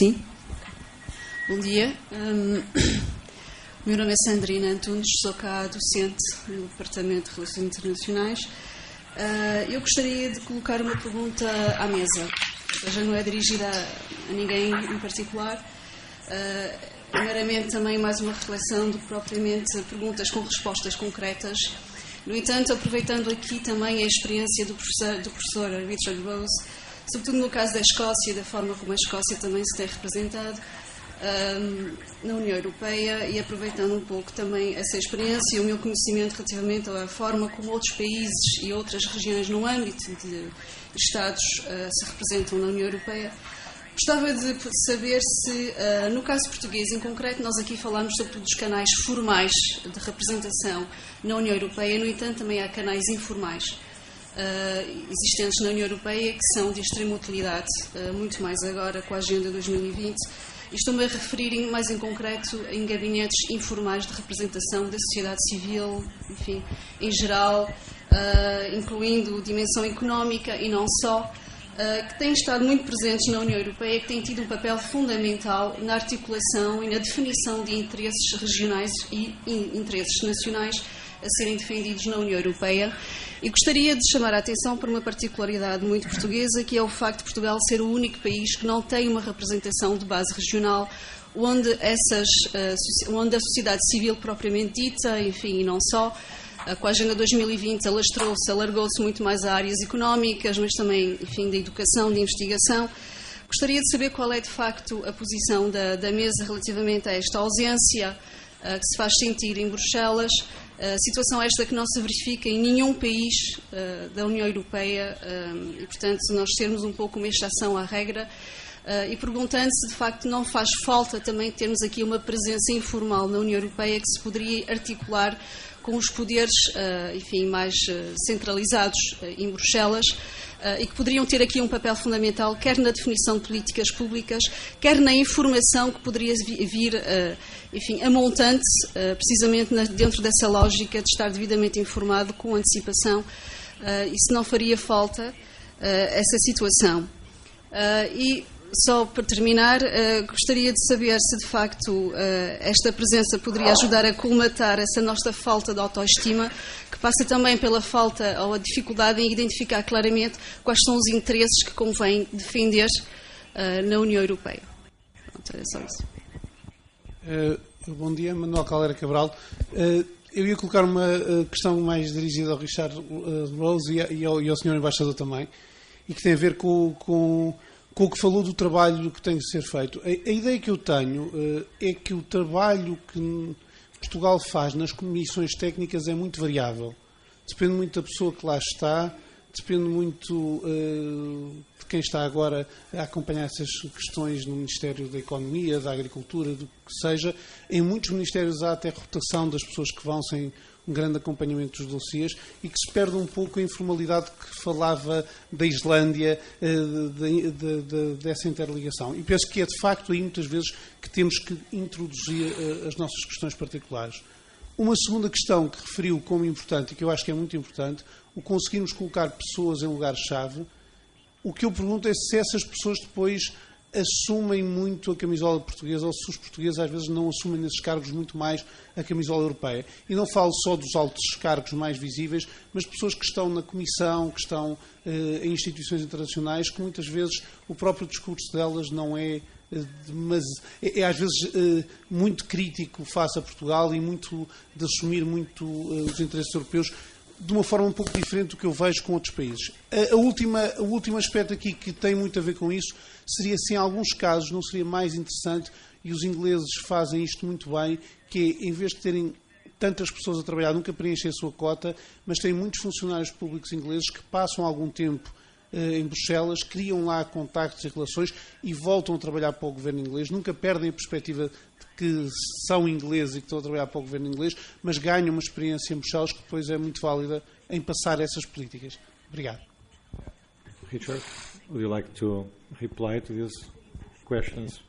Sim? Bom dia. O meu nome é Sandrina Antunes, sou cá docente no Departamento de Relações Internacionais. Eu gostaria de colocar uma pergunta à mesa, ou seja, não é dirigida a ninguém em particular, é meramente também mais uma reflexão do que propriamente perguntas com respostas concretas. No entanto, aproveitando aqui também a experiência do professor Richard Rose, sobretudo no caso da Escócia, da forma como a Escócia também se tem representado na União Europeia, e aproveitando um pouco também essa experiência e o meu conhecimento relativamente à forma como outros países e outras regiões no âmbito de Estados se representam na União Europeia, gostava de saber se, no caso português em concreto, nós aqui falamos sobretudo dos canais formais de representação na União Europeia, no entanto também há canais informais existentes na União Europeia que são de extrema utilidade, muito mais agora com a Agenda 2020. E estou-me a referir mais em concreto em gabinetes informais de representação da sociedade civil, enfim, em geral, incluindo dimensão económica e não só, que têm estado muito presentes na União Europeia, que têm tido um papel fundamental na articulação e na definição de interesses regionais e interesses nacionais a serem defendidos na União Europeia. E gostaria de chamar a atenção para uma particularidade muito portuguesa, que é o facto de Portugal ser o único país que não tem uma representação de base regional, onde a sociedade civil propriamente dita, enfim, e não só, com a Agenda 2020 alastrou-se, alargou-se muito mais a áreas económicas, mas também, enfim, da educação, de investigação. Gostaria de saber qual é, de facto, a posição da mesa relativamente a esta ausência que se faz sentir em Bruxelas, situação esta que não se verifica em nenhum país da União Europeia e, portanto, nós termos um pouco uma exceção à regra, e perguntando se, de facto, não faz falta também termos aqui uma presença informal na União Europeia que se poderia articular com os poderes, enfim, mais centralizados em Bruxelas, e que poderiam ter aqui um papel fundamental, quer na definição de políticas públicas, quer na informação que poderia vir, enfim, a montante, precisamente dentro dessa lógica de estar devidamente informado com antecipação, e se não faria falta essa situação. E só para terminar, gostaria de saber se de facto esta presença poderia ajudar a colmatar essa nossa falta de autoestima, que passa também pela falta ou a dificuldade em identificar claramente quais são os interesses que convém defender na União Europeia. Pronto, é só isso. Bom dia, Manuel Caldeira Cabral. Eu ia colocar uma questão mais dirigida ao Richard Rose e ao Sr. Embaixador também, e que tem a ver com o que falou do trabalho que tem de ser feito. A ideia que eu tenho é que o trabalho que Portugal faz nas comissões técnicas é muito variável. Depende muito da pessoa que lá está, depende muito de quem está agora a acompanhar essas questões no Ministério da Economia, da Agricultura, do que seja. Em muitos ministérios há até rotação das pessoas que vão sem um grande acompanhamento dos dossiês, e que se perde um pouco a informalidade que falava da Islândia, dessa interligação. E penso que é de facto aí muitas vezes que temos que introduzir as nossas questões particulares. Uma segunda questão que referiu como importante, e que eu acho que é muito importante, o conseguirmos colocar pessoas em lugar-chave. O que eu pergunto é se essas pessoas depois assumem muito a camisola portuguesa, ou se os portugueses às vezes não assumem nesses cargos muito mais a camisola europeia. E não falo só dos altos cargos mais visíveis, mas de pessoas que estão na Comissão, que estão em instituições internacionais, que muitas vezes o próprio discurso delas não é, mas é às vezes muito crítico face a Portugal, e muito de assumir muito os interesses europeus de uma forma um pouco diferente do que eu vejo com outros países. O último aspecto aqui que tem muito a ver com isso seria se em alguns casos não seria mais interessante, e os ingleses fazem isto muito bem, que é, em vez de terem tantas pessoas a trabalhar, nunca preenchem a sua cota, mas têm muitos funcionários públicos ingleses que passam algum tempo em Bruxelas, criam lá contactos e relações e voltam a trabalhar para o governo inglês, nunca perdem a perspectiva de que são ingleses e que estão a trabalhar para o governo inglês, mas ganham uma experiência em Bruxelas que depois é muito válida em passar essas políticas. Obrigado. Richard, would you like to reply to these questions?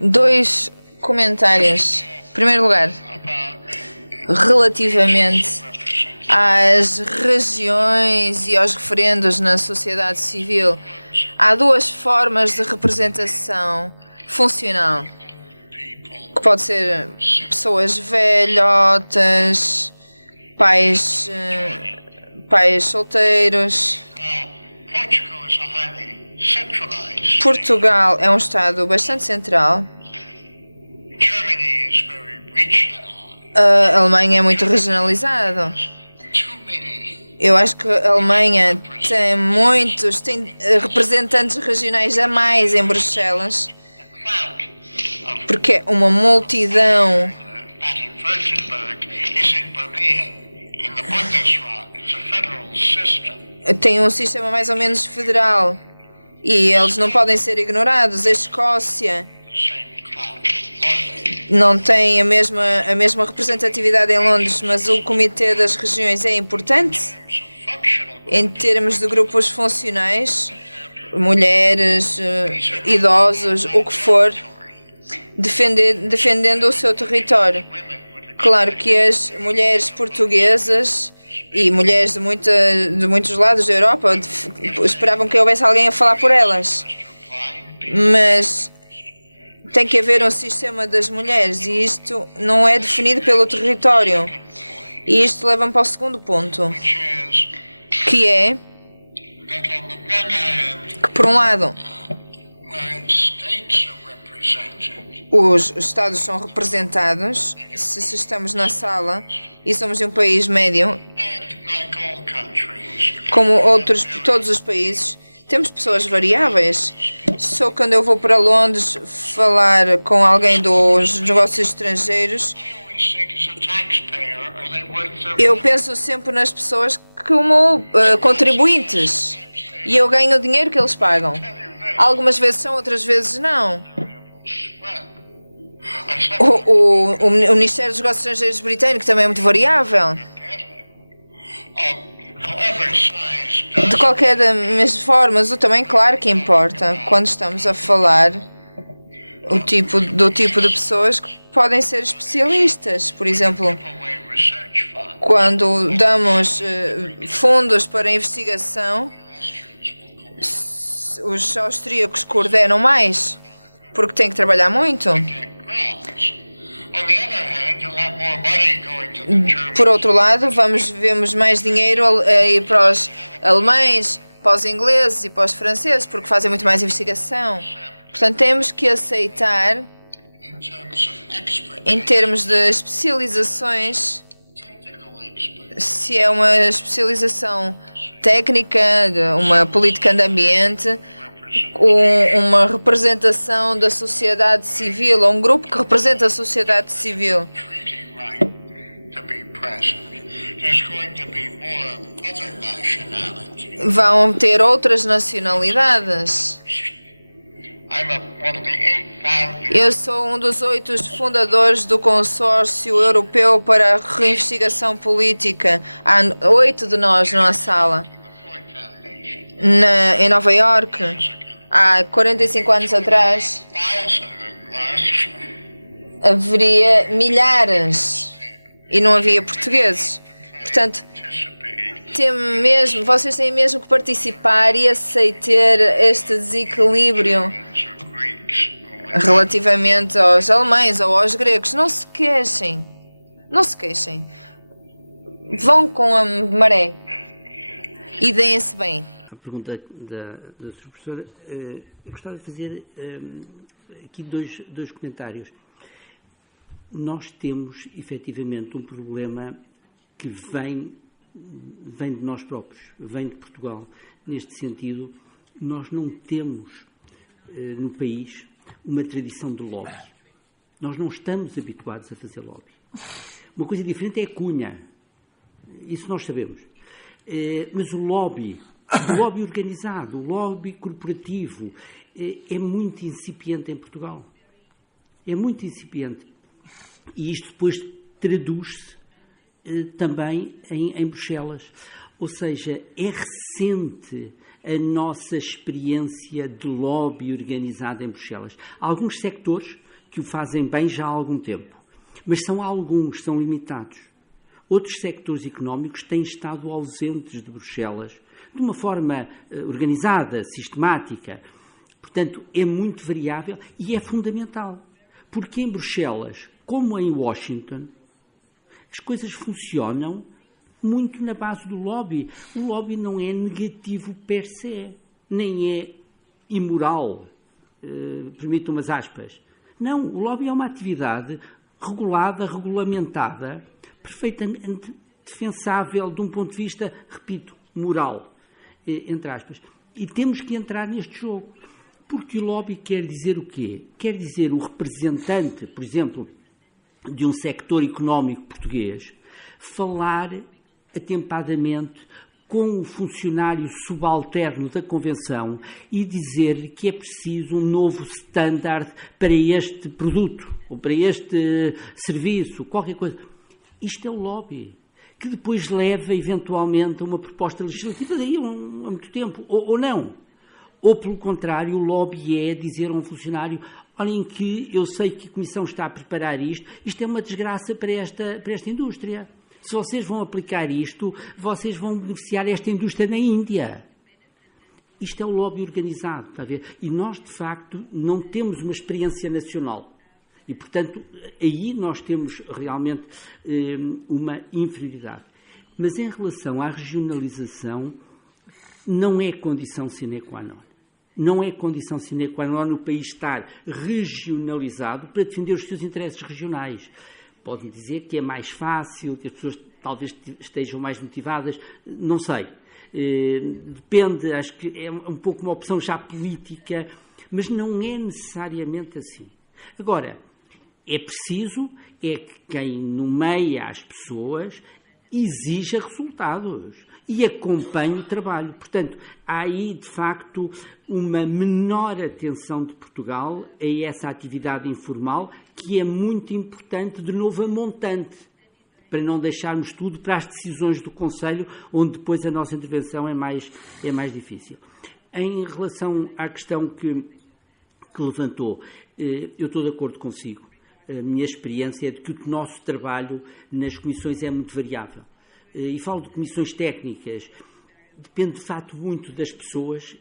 Dois comentários. Em primeiro lugar, relativamente às regiões e aos referendos na sociedade civil. Há duas formas de representação funcional, que pode ser pessoas velhotas, pais solteiros. Portugal é um Estado bastante central. A Alemanha é muito regionalizado. Eu acho que a Alemanha tem representantes regionais a mais em Bruxelas, porque é uma multidão. Tem um sistema mais ou menos federal e eles não podem ser ignorados. A Escócia não tem a mesma representatividade em Londres, mas o Comitê das Regiões é importante em termos de grupos funcionais, mulheres, idosos, o que for, defendendo o seu território. Claro que as mulheres portuguesas e mulheres de muitos lados da Europa esperavam que houvesse alguém a falar por elas. Mas tem que haver um sistema das mulheres e isto não é definido pelo território. E isto leva-me para o segundo ponto, que é que, por um lado, os Estados são representados, se estamos na sala e somos de um país médio, como todos os países, temos pessoas variáveis. Só quando eu vou para Londres falar com alguém dos negócios estrangeiros, eu penso sempre nas pessoas como contribuintes e eu ganho o dinheiro que eles pagam. Algumas vezes são, outras vezes não. O Ministério dos Negócios Estrangeiros britânico também é muito variável. De qualquer das formas, o tamanho, claro que importa quando estamos a falar do tipo de pessoas que podem ser especialistas. Por exemplo, quando damos fundos para investigação, os austríacos coordenam mais, porque têm que trabalhar muito. Por outro lado, vemos mais dinheiro a ir para os alemães, para os ingleses e para os franceses, porque fazem muito mais investigação. Portanto, temos que aceitar, em termos de especializações, se é uma especialização técnica, de uma política de ambiente, uma representação da sociedade civil, ou um grupo que representa a sociedade civil. Vão ter outras nacionalidades. Eu sou um dos 8 fundadores do Consórcio Europeu para a Reinvestigação Política. Há 8 de nós na sala. Em Nova York, há 45 anos atrás, haveria milhares e não havia portugueses. Portanto, vocês têm mesmo que participar e aceitar este desequilíbrio relativamente aos alemães ou aos gregos. Não se queixem. Não se queixem. Vão com a maré e deem-se bem. A pergunta da sua professora, eu gostava de fazer aqui dois comentários. Nós temos, efetivamente, um problema que vem de nós próprios, vem de Portugal. Neste sentido, nós não temos no país uma tradição de lobby. Nós não estamos habituados a fazer lobby. Uma coisa diferente é a cunha. Isso nós sabemos. Mas o lobby organizado, o lobby corporativo, é muito incipiente em Portugal. É muito incipiente. E isto depois traduz-se também em Bruxelas. Ou seja, é recente a nossa experiência de lobby organizado em Bruxelas. Há alguns sectores que o fazem bem já há algum tempo, mas são alguns, são limitados. Outros sectores económicos têm estado ausentes de Bruxelas de uma forma organizada, sistemática. Portanto, é muito variável e é fundamental. Porque em Bruxelas, como em Washington, as coisas funcionam muito na base do lobby. O lobby não é negativo per se, nem é imoral, permito umas aspas. Não, o lobby é uma atividade regulada, regulamentada, perfeitamente defensável de um ponto de vista, repito, moral, entre aspas. E temos que entrar neste jogo. Porque o lobby quer dizer o quê? Quer dizer o representante, por exemplo, de um sector económico português, falar atempadamente com o funcionário subalterno da Convenção e dizer que é preciso um novo standard para este produto, ou para este serviço, qualquer coisa. Isto é o lobby, que depois leva, eventualmente, a uma proposta legislativa daí a muito tempo, ou não. Ou, pelo contrário, o lobby é dizer a um funcionário: olhem que eu sei que a Comissão está a preparar isto é uma desgraça para esta indústria. Se vocês vão aplicar isto, vocês vão beneficiar esta indústria na Índia. Isto é o lobby organizado, está a ver? E nós, de facto, não temos uma experiência nacional. E, portanto, aí nós temos realmente uma inferioridade. Mas em relação à regionalização, não é condição sine qua non. Não é condição sine qua non o país estar regionalizado para defender os seus interesses regionais. Podem dizer que é mais fácil, que as pessoas talvez estejam mais motivadas, não sei. Depende, acho que é um pouco uma opção já política, mas não é necessariamente assim. Agora, é preciso que quem nomeia as pessoas exija resultados e acompanhe o trabalho. Portanto, há aí, de facto, uma menor atenção de Portugal a essa atividade informal, que é muito importante, de novo, a montante, para não deixarmos tudo para as decisões do Conselho, onde depois a nossa intervenção é mais difícil. Em relação à questão que levantou, eu estou de acordo consigo. A minha experiência é de que o nosso trabalho nas comissões é muito variável. E falo de comissões técnicas, depende de facto muito das pessoas,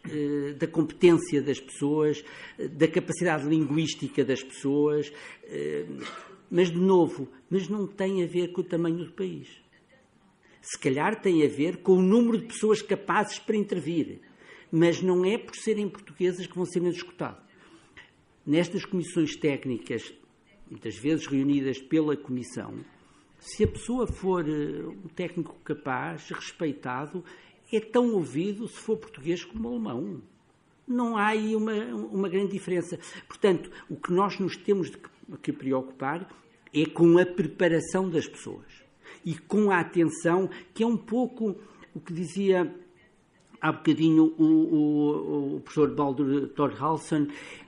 da competência das pessoas, da capacidade linguística das pessoas, mas de novo, não tem a ver com o tamanho do país. Se calhar tem a ver com o número de pessoas capazes para intervir, mas não é por serem portuguesas que vão ser menos escutadas. Nestas comissões técnicas, muitas vezes reunidas pela Comissão, se a pessoa for um técnico capaz, respeitado, é tão ouvido se for português como alemão. Não há aí uma grande diferença. Portanto, o que nós nos temos que preocupar é com a preparação das pessoas e com a atenção, que é um pouco o que dizia há bocadinho o professor Baldur Thorhaldsen,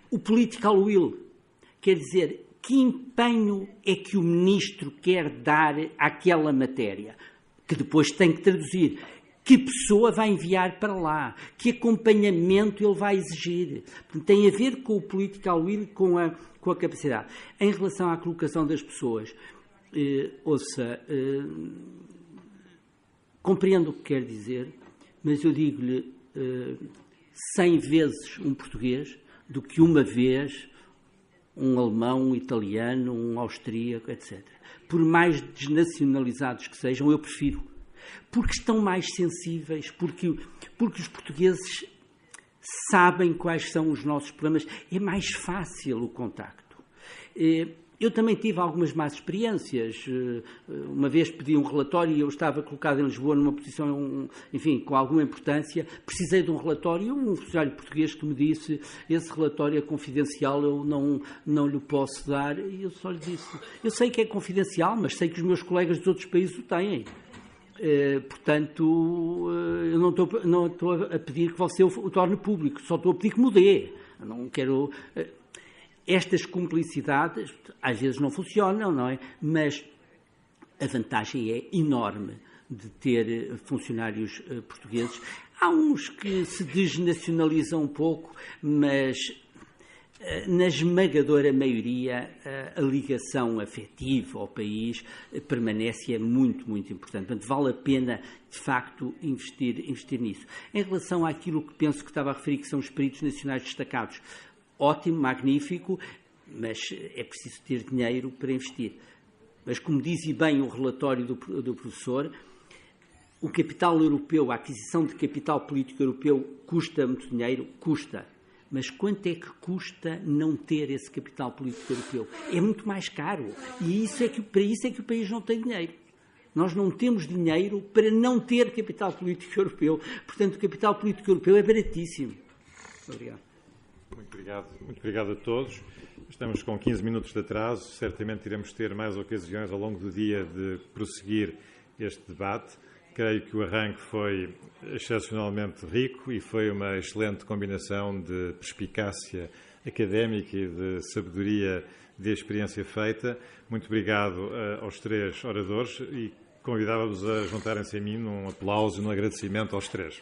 o political will, quer dizer, que empenho é que o ministro quer dar àquela matéria, que depois tem que traduzir, que pessoa vai enviar para lá, que acompanhamento ele vai exigir. Tem a ver com o political will e com a capacidade. Em relação à colocação das pessoas, compreendo o que quer dizer, mas eu digo-lhe 100 vezes um português do que uma vez um alemão, um italiano, um austríaco, etc. Por mais desnacionalizados que sejam, eu prefiro. Porque estão mais sensíveis, porque os portugueses sabem quais são os nossos problemas. É mais fácil o contacto. Eu também tive algumas más experiências. Uma vez pedi um relatório e eu estava colocado em Lisboa numa posição, enfim, com alguma importância. Precisei de um relatório e um funcionário português que me disse: esse relatório é confidencial, eu não lhe posso dar. E eu só lhe disse: eu sei que é confidencial, mas sei que os meus colegas dos outros países o têm. Portanto, eu não estou a pedir que você o torne público, só estou a pedir que me o dê. Eu não quero... Estas cumplicidades às vezes não funcionam, não é? Mas a vantagem é enorme de ter funcionários portugueses. Há uns que se desnacionalizam um pouco, mas na esmagadora maioria, a ligação afetiva ao país permanece e é muito, muito importante. Portanto, vale a pena, de facto, investir nisso. Em relação àquilo que penso que estava a referir, que são os peritos nacionais destacados, ótimo, magnífico, mas é preciso ter dinheiro para investir. Mas, como diz bem o relatório do professor, o capital europeu, a aquisição de capital político europeu custa muito dinheiro? Custa. Mas quanto é que custa não ter esse capital político europeu? É muito mais caro. E para isso é que o país não tem dinheiro. Nós não temos dinheiro para não ter capital político europeu. Portanto, o capital político europeu é baratíssimo. Obrigado. Muito obrigado a todos. Estamos com 15 minutos de atraso. Certamente iremos ter mais ocasiões ao longo do dia de prosseguir este debate. Creio que o arranque foi excepcionalmente rico e foi uma excelente combinação de perspicácia académica e de sabedoria de experiência feita. Muito obrigado aos três oradores e convidava-vos a juntarem-se a mim num aplauso e num agradecimento aos três.